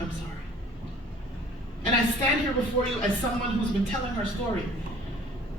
I'm sorry. And I stand here before you as someone who's been telling her story.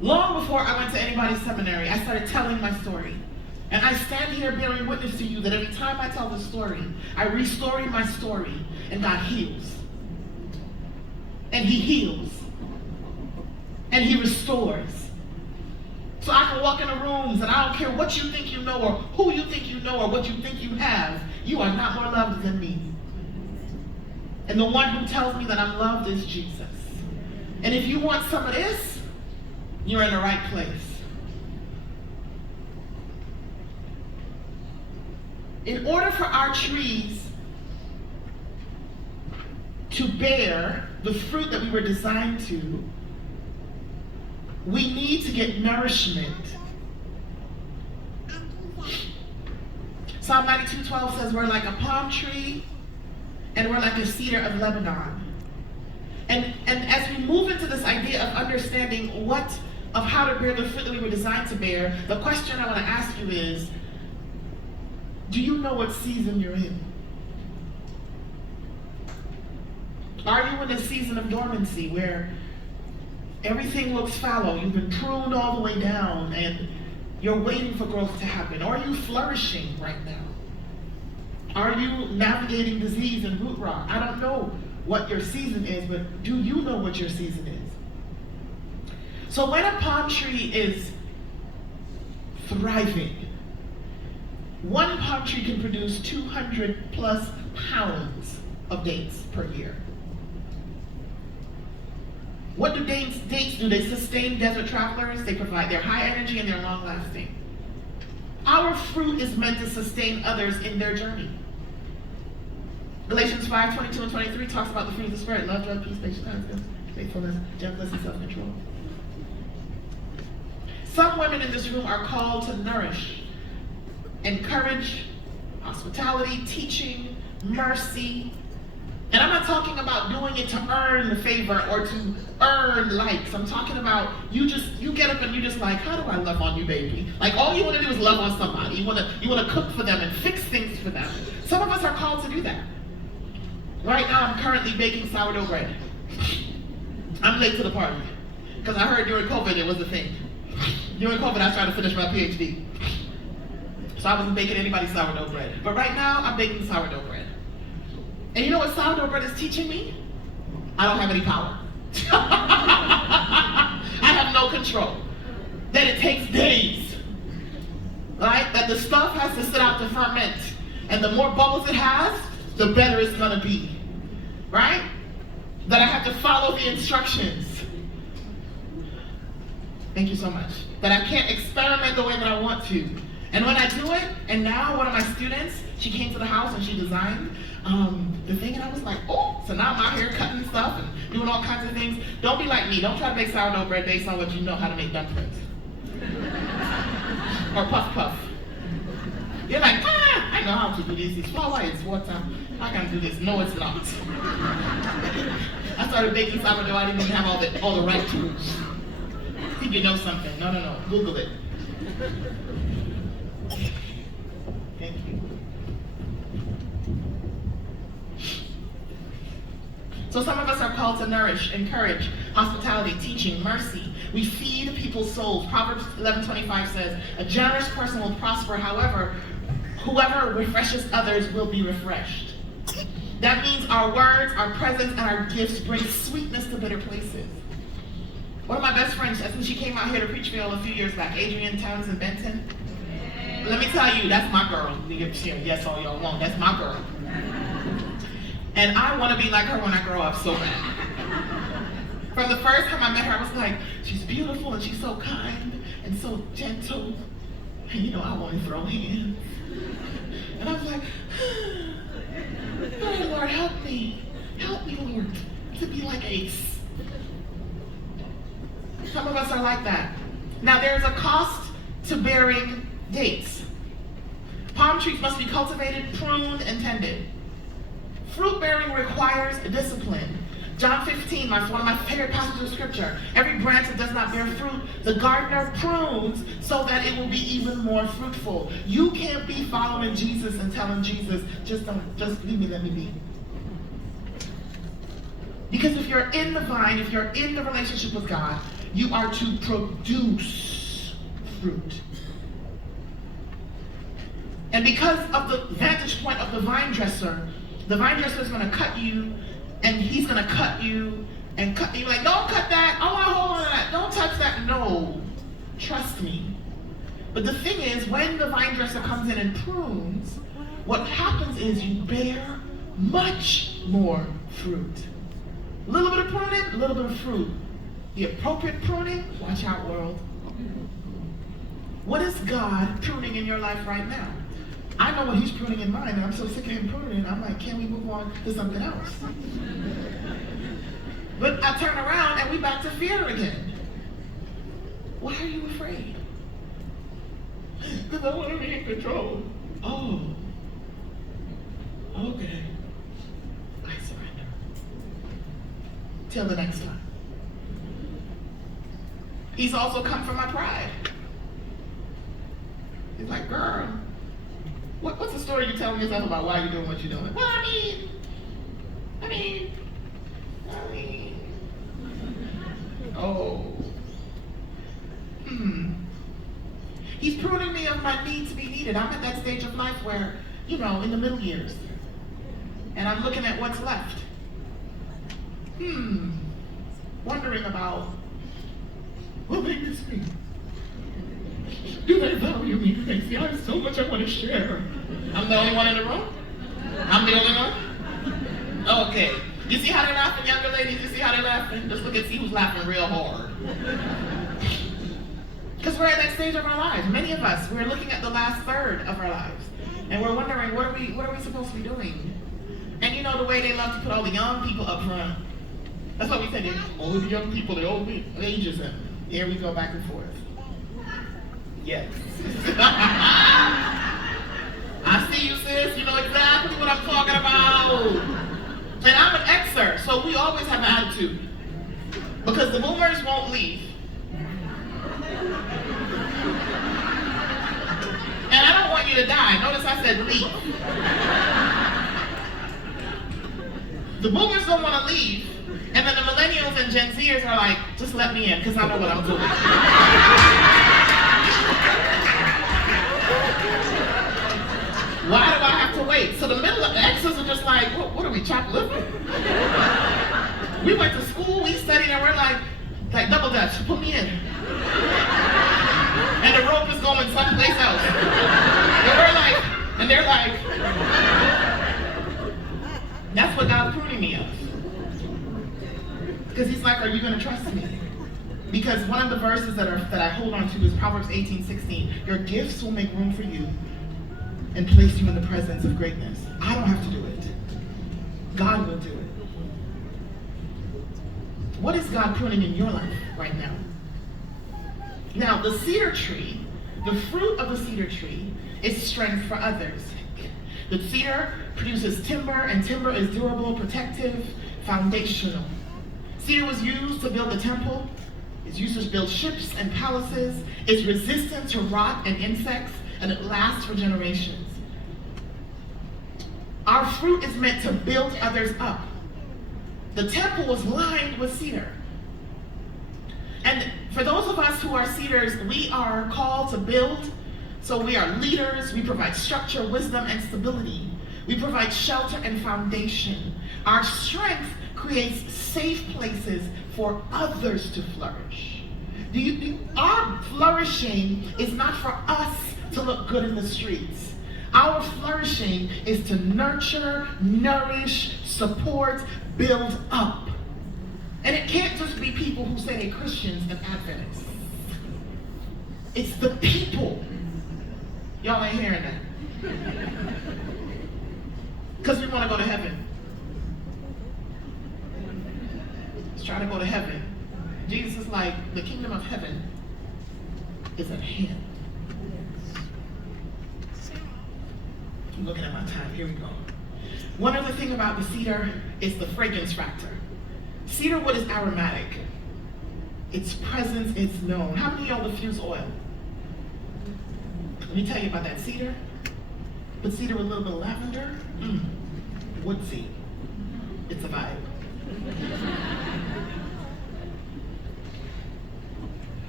Long before I went to anybody's seminary, I started telling my story. And I stand here bearing witness to you that every time I tell the story, I restory my story, and God heals. And He heals. And He restores. So I can walk into rooms and I don't care what you think you know or who you think you know or what you think you have, you are not more loved than me. And the one who tells me that I'm loved is Jesus. And if you want some of this, you're in the right place. In order for our trees to bear the fruit that we were designed to, we need to get nourishment. Psalm 92:12 says we're like a palm tree and we're like a cedar of Lebanon. And as we move into this idea of understanding of how to bear the fruit that we were designed to bear, the question I want to ask you is, do you know what season you're in? Are you in a season of dormancy where everything looks fallow? You've been pruned all the way down and you're waiting for growth to happen. Or are you flourishing right now? Are you navigating disease and root rot? I don't know what your season is, but do you know what your season is? So when a palm tree is thriving, one palm tree can produce 200 plus pounds of dates per year. What do dates do? They sustain desert travelers. They provide their high energy and they're long lasting. Our fruit is meant to sustain others in their journey. Galatians 5:22 and 23 talks about the fruit of the Spirit: love, joy, peace, patience, kindness, faithfulness, gentleness, and self-control. Some women in this room are called to nourish, encourage, hospitality, teaching, mercy. And I'm not talking about doing it to earn the favor or to earn likes. I'm talking about you get up and you just like, how do I love on you, baby? Like all you want to do is love on somebody. You want to cook for them and fix things for them. Some of us are called to do that. Right now I'm currently baking sourdough bread. I'm late to the party because I heard during COVID it was a thing. During COVID I was trying to finish my PhD. So I wasn't baking anybody's sourdough bread. But right now I'm baking sourdough bread. And you know what sourdough bread is teaching me? I don't have any power. I have no control. That it takes days. Right? That the stuff has to sit out to ferment. And the more bubbles it has, the better it's going to be. Right? That I have to follow the instructions. Thank you so much. That I can't experiment the way that I want to. And when I do it, and now one of my students, she came to the house and she designed the thing, and I was like, oh, so now I'm out here cutting stuff and doing all kinds of things. Don't be like me. Don't try to make sourdough bread based on what you know how to make dumplings. Or puff puff. You're like, I know how to do this. It's flour, it's water. I can do this. No, it's not. I started baking sourdough. I didn't even have all the right tools. I think you know something. No. Google it. Thank you. So some of us are called to nourish, encourage, hospitality, teaching, mercy. We feed people's souls. Proverbs 11:25 says, a generous person will prosper. However, whoever refreshes others will be refreshed. That means our words, our presence, and our gifts bring sweetness to bitter places. One of my best friends, I think she came out here to preach Preachfield a few years back, Adrienne Townsend Benton. Let me tell you, that's my girl. Yes, all y'all want. That's my girl. And I want to be like her when I grow up so bad. From the first time I met her, I was like, she's beautiful and she's so kind and so gentle. And I want to throw hands. And I was like, oh, Lord, help me. Help me, Lord, to be like Ace. Some of us are like that. Now, there's a cost to bearing dates. Palm trees must be cultivated, pruned, and tended. Fruit bearing requires discipline. John 15, one of my favorite passages of scripture. Every branch that does not bear fruit, the gardener prunes so that it will be even more fruitful. You can't be following Jesus and telling Jesus, just leave me, let me be. Because if you're in the vine, if you're in the relationship with God, you are to produce fruit. And because of the vantage point of the vine dresser is going to cut you, and he's going to cut you and cut you. Like, don't cut that. I want to hold on to that. Don't touch that. No. Trust me. But the thing is, when the vine dresser comes in and prunes, what happens is you bear much more fruit. A little bit of pruning, a little bit of fruit. The appropriate pruning, watch out, world. What is God pruning in your life right now? I know what he's pruning in mine, and I'm so sick of him pruning. I'm like, can we move on to something else? But I turn around and we back to fear again. Why are you afraid? Because I want to be in control. Oh. Okay. I surrender. Till the next time. He's also come for my pride. He's like, girl, what's the story you're telling yourself about why you're doing what you're doing? Well, I mean, oh. He's pruning me of my need to be needed. I'm at that stage of life where, in the middle years, and I'm looking at what's left. Wondering about, will they miss me? Do they value me? Do they see I have so much I want to share? I'm the only one in the room? I'm the only one? Okay. You see how they're laughing, younger ladies? You see how they're laughing? Just look and see who's laughing real hard. Because we're at that stage of our lives. Many of us, we're looking at the last third of our lives. And we're wondering, what are we supposed to be doing? And the way they love to put all the young people up front. That's what we say, all the young people, the old ageism. Here we go back and forth. Yes. I see you, sis. You know exactly what I'm talking about. And I'm an Xer, so we always have an attitude. Because the boomers won't leave. And I don't want you to die. Notice I said leave. The boomers don't want to leave. And then the millennials and Gen Zers are like, just let me in, because I know what I'm doing. Why do I have to wait? So the middle of the X's are just like, what are we, chopped liver? We went to school, we studied, and we're like double dutch, put me in. And the rope is going someplace else. And they're like, that's what God's pruning me of. Because he's like, are you going to trust me? Because one of the verses that I hold on to is Proverbs 18:16. Your gifts will make room for you and place you in the presence of greatness. I don't have to do it. God will do it. What is God pruning in your life right now? Now, the cedar tree, the fruit of the cedar tree is strength for others. The cedar produces timber, and timber is durable, protective, foundational. Cedar was used to build the temple. It's used to build ships and palaces. It's resistant to rot and insects, and it lasts for generations. Our fruit is meant to build others up. The temple was lined with cedar. And for those of us who are cedars, we are called to build. So we are leaders. We provide structure, wisdom, and stability. We provide shelter and foundation. Our strength creates safe places for others to flourish. Our flourishing is not for us to look good in the streets. Our flourishing is to nurture, nourish, support, build up. And it can't just be people who say they're Christians and Adventists. It's the people. Y'all ain't hearing that. Because we want to go to heaven. Let's try to go to heaven. Jesus is like, the kingdom of heaven is at hand. I'm looking at my time. Here we go. One other thing about the cedar is the fragrance factor. Cedar wood is aromatic. Its presence is known. How many of y'all diffuse oil? Let me tell you about that cedar. But cedar with a little bit of lavender, woodsy. It's a vibe.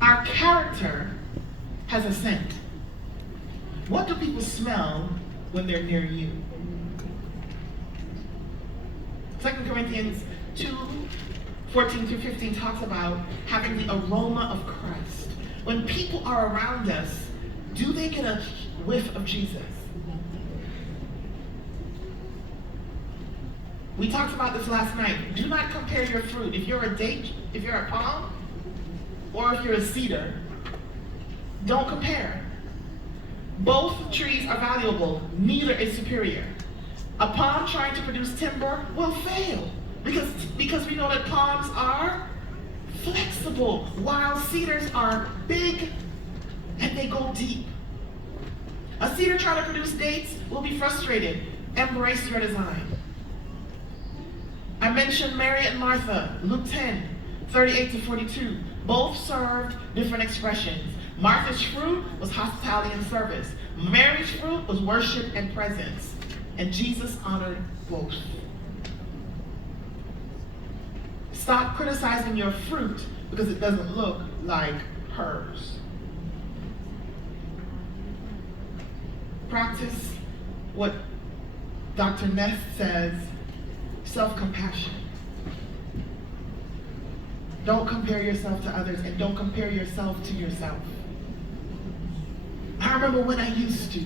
Our character has a scent. What do people smell when they're near you? 2 Corinthians 2:14-15 talks about having the aroma of Christ. When people are around us, do they get a whiff of Jesus? We talked about this last night. Do not compare your fruit. If you're a date, if you're a palm, or if you're a cedar, don't compare. Both trees are valuable. Neither is superior. A palm trying to produce timber will fail because we know that palms are flexible, while cedars are big and they go deep. A cedar trying to produce dates will be frustrated. Embrace your design. I mentioned Mary and Martha, Luke 10:38-42. Both served different expressions. Martha's fruit was hospitality and service. Mary's fruit was worship and presence. And Jesus honored both. Stop criticizing your fruit because it doesn't look like hers. Practice what Dr. Ness says, self-compassion. Don't compare yourself to others, and don't compare yourself to yourself. I remember when I used to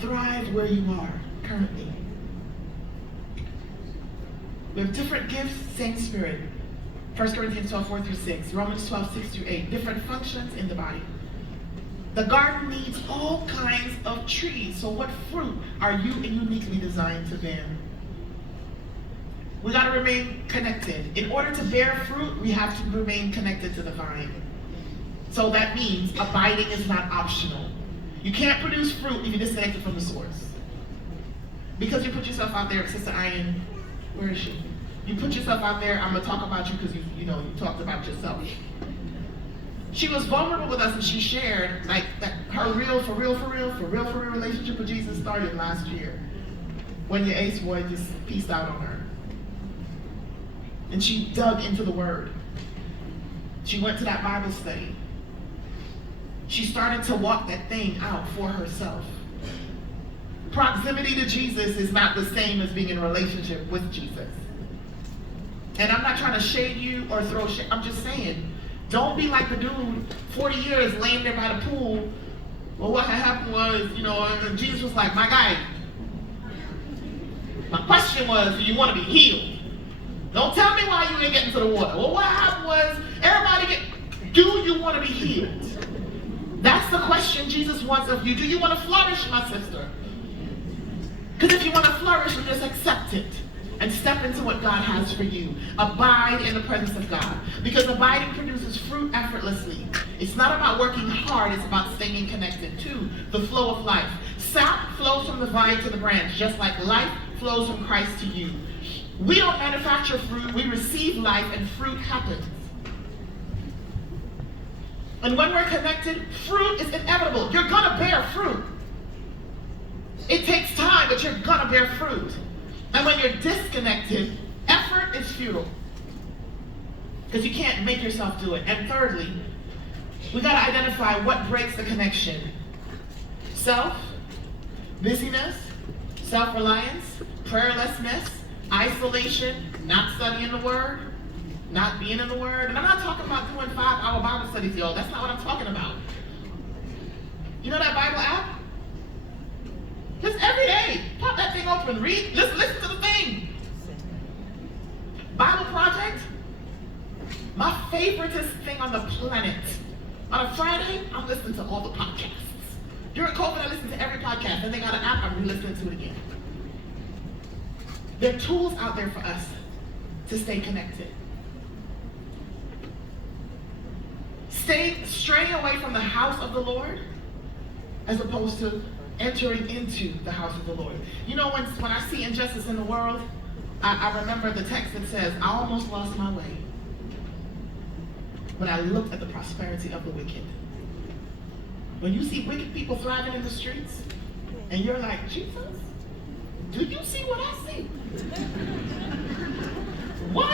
thrive where you are currently. We have different gifts, same spirit. 1 Corinthians 12:4-6, Romans 12:6-8, different functions in the body. The garden needs all kinds of trees, so what fruit are you uniquely designed to bear? We got to remain connected. In order to bear fruit, we have to remain connected to the vine. So that means abiding is not optional. You can't produce fruit if you're disconnected from the source. Because you put yourself out there, Sister Ian, where is she? You put yourself out there, I'm going to talk about you because you talked about yourself. She was vulnerable with us and she shared like that her real relationship with Jesus started last year when your ace boy just pieced out on her. And she dug into the word. She went to that Bible study. She started to walk that thing out for herself. Proximity to Jesus is not the same as being in a relationship with Jesus. And I'm not trying to shade you or throw shade. I'm just saying, don't be like the dude 40 years laying there by the pool. Well, what had happened was, and Jesus was like, my guy, my question was, do you want to be healed? Don't tell me why you ain't getting to the water. Well, what happened was, do you want to be healed? That's the question Jesus wants of you. Do you want to flourish, my sister? Because if you want to flourish, then just accept it and step into what God has for you. Abide in the presence of God. Because abiding produces fruit effortlessly. It's not about working hard, it's about staying connected to the flow of life. Sap flows from the vine to the branch, just like life flows from Christ to you. We don't manufacture fruit, we receive life and fruit happens. And when we're connected, fruit is inevitable. You're gonna bear fruit. It takes time, but you're gonna bear fruit. And when you're disconnected, effort is futile. Because you can't make yourself do it. And thirdly, we gotta identify what breaks the connection. Self, busyness, self-reliance, prayerlessness, isolation, not studying the word, not being in the word. And I'm not talking about doing 5-hour Bible studies, y'all. That's not what I'm talking about. You know that Bible app? Just every day, pop that thing open, read, listen to the thing. Bible Project, my favoriteest thing on the planet. On a Friday, I'm listening to all the podcasts. During COVID, I listened to every podcast. Then they got an app, I'm re-listening to it again. There are tools out there for us to stay connected. Straying away from the house of the Lord as opposed to entering into the house of the Lord. You know, when I see injustice in the world, I remember the text that says, I almost lost my way when I looked at the prosperity of the wicked. When you see wicked people thriving in the streets, and you're like, Jesus, do you see what I see? Why is